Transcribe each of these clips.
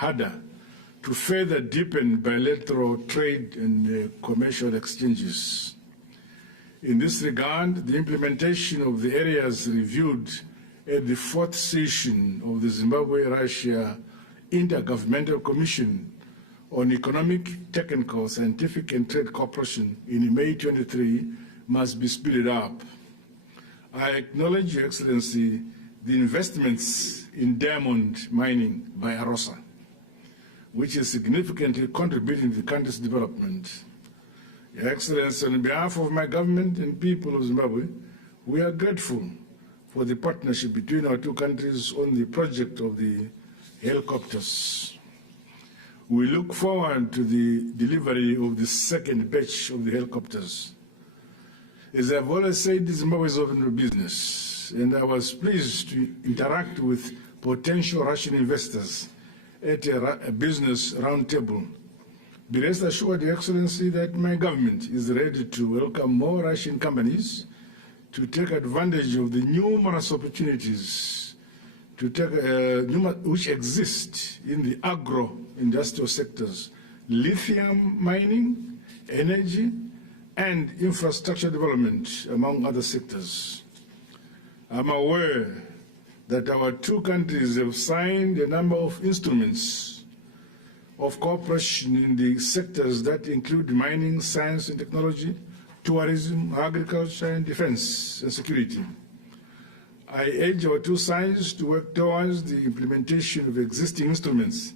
harder to further deepen bilateral trade and commercial exchanges. In this regard, the implementation of the areas reviewed at the 4th session of the Zimbabwe-Russia Intergovernmental Commission on Economic, Technical, Scientific and Trade Cooperation in May 23 must be speeded up. I acknowledge, Your Excellency, the investments in diamond mining by AROSA, which is significantly contributing to the country's development. Your Excellency, on behalf of my government and people of Zimbabwe, we are grateful for the partnership between our two countries on the project of the helicopters. We look forward to the delivery of the second batch of the helicopters. As I've always said, Zimbabwe is open for business, and I was pleased to interact with potential Russian investors at a business roundtable. Be rest assured, Your Excellency, that my government is ready to welcome more Russian companies to take advantage of the numerous opportunities which exist in the agro-industrial sectors, lithium mining, energy, and infrastructure development, among other sectors. I'm aware that our two countries have signed a number of instruments of cooperation in the sectors that include mining, science and technology, tourism, agriculture, and defense and security. I urge our two sides to work towards the implementation of existing instruments,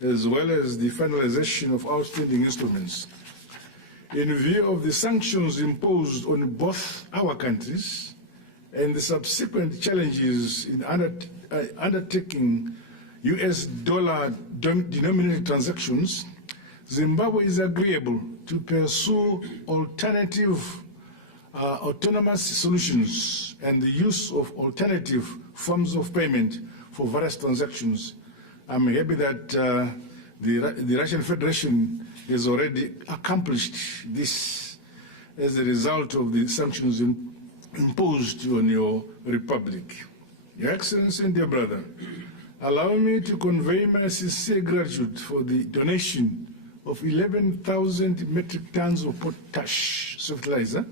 as well as the finalization of outstanding instruments. In view of the sanctions imposed on both our countries and the subsequent challenges in undertaking US dollar-denominated transactions, Zimbabwe is agreeable to pursue alternative autonomous solutions and the use of alternative forms of payment for various transactions. I'm happy that the Russian Federation has already accomplished this as a result of the sanctions imposed on your republic. Your Excellency and dear brother, allow me to convey my sincere gratitude for the donation of 11,000 metric tons of potash fertilizer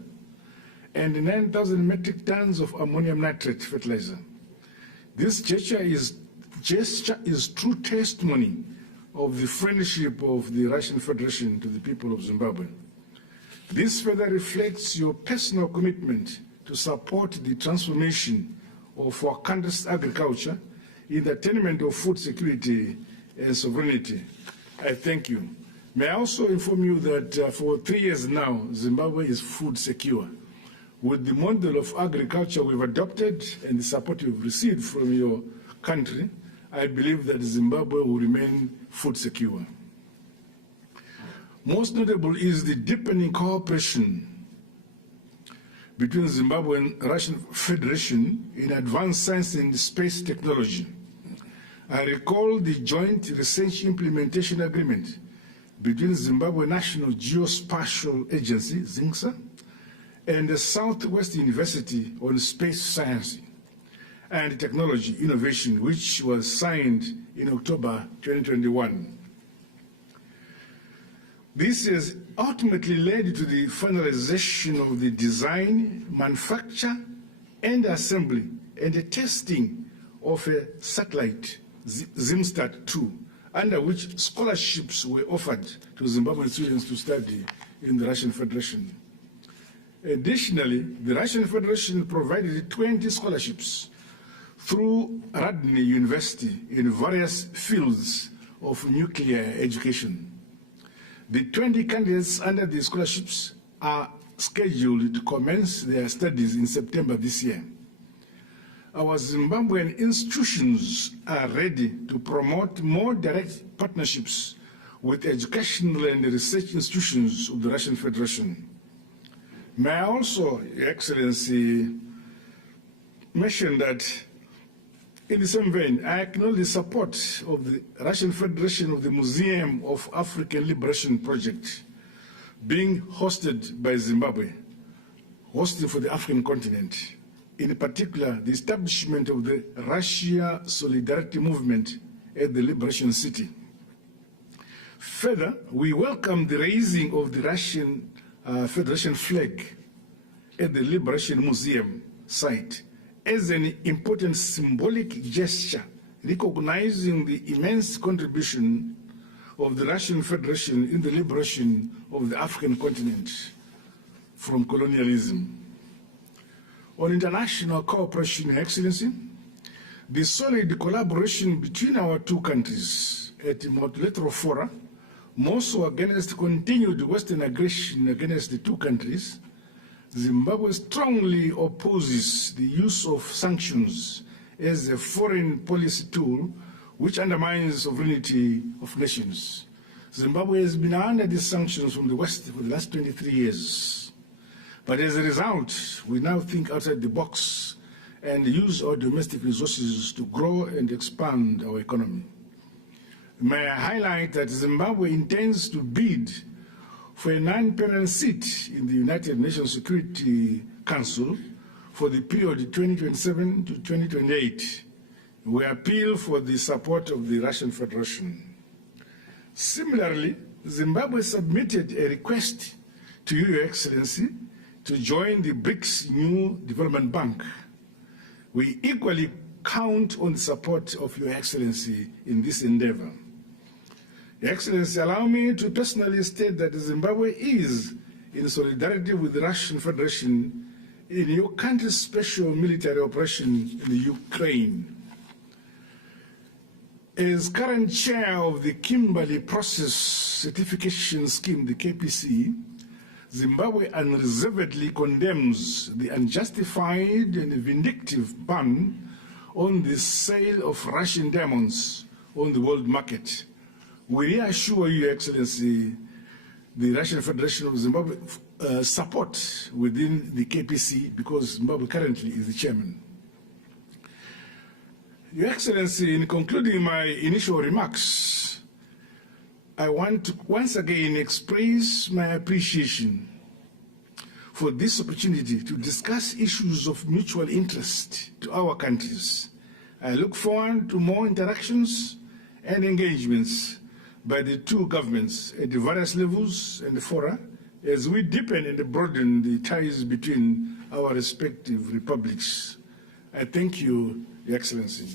and 9,000 metric tons of ammonium nitrate fertilizer. This gesture is true testimony of the friendship of the Russian Federation to the people of Zimbabwe. This further reflects your personal commitment to support the transformation of our country's agriculture in the attainment of food security and sovereignty. I thank you. May I also inform you that for 3 years now, Zimbabwe is food secure. With the model of agriculture we've adopted and the support we've received from your country, I believe that Zimbabwe will remain food secure. Most notable is the deepening cooperation between Zimbabwe and Russian Federation in advanced science and space technology. I recall the Joint Research Implementation Agreement between Zimbabwe National Geospatial Agency, ZINGSA, and the Southwest University on Space Science and Technology Innovation, which was signed in October 2021. This has ultimately led to the finalization of the design, manufacture, and assembly and the testing of a satellite, ZimStat-2, under which scholarships were offered to Zimbabwean students to study in the Russian Federation. Additionally, the Russian Federation provided 20 scholarships through Radny University in various fields of nuclear education. The 20 candidates under the scholarships are scheduled to commence their studies in September this year. Our Zimbabwean institutions are ready to promote more direct partnerships with educational and research institutions of the Russian Federation. May I also, Your Excellency, mention that in the same vein, I acknowledge the support of the Russian Federation of the Museum of African Liberation Project being hosted by Zimbabwe, hosting for the African continent. In particular, the establishment of the Russia Solidarity Movement at the Liberation City. Further, we welcome the raising of the Russian Federation flag at the Liberation Museum site as an important symbolic gesture recognizing the immense contribution of the Russian Federation in the liberation of the African continent from colonialism. On international cooperation, Your Excellency, the solid collaboration between our two countries at multilateral fora, more so against continued Western aggression against the two countries, Zimbabwe strongly opposes the use of sanctions as a foreign policy tool which undermines sovereignty of nations. Zimbabwe has been under these sanctions from the West for the last 23 years. But as a result, we now think outside the box and use our domestic resources to grow and expand our economy. May I highlight that Zimbabwe intends to bid for a non-permanent seat in the United Nations Security Council for the period 2027 to 2028. We appeal for the support of the Russian Federation. Similarly, Zimbabwe submitted a request to you, Your Excellency, to join the BRICS New Development Bank. We equally count on the support of Your Excellency in this endeavor. Your Excellency, allow me to personally state that Zimbabwe is in solidarity with the Russian Federation in your country's special military operation in the Ukraine. As current chair of the Kimberley Process Certification Scheme, the KPC, Zimbabwe unreservedly condemns the unjustified and vindictive ban on the sale of Russian diamonds on the world market. We reassure you, Your Excellency, the Russian Federation of Zimbabwe support within the KPC because Zimbabwe currently is the chairman. Your Excellency, in concluding my initial remarks, I want to once again express my appreciation for this opportunity to discuss issues of mutual interest to our countries. I look forward to more interactions and engagements by the two governments at the various levels and fora as we deepen and broaden the ties between our respective republics. I thank you, Your Excellency.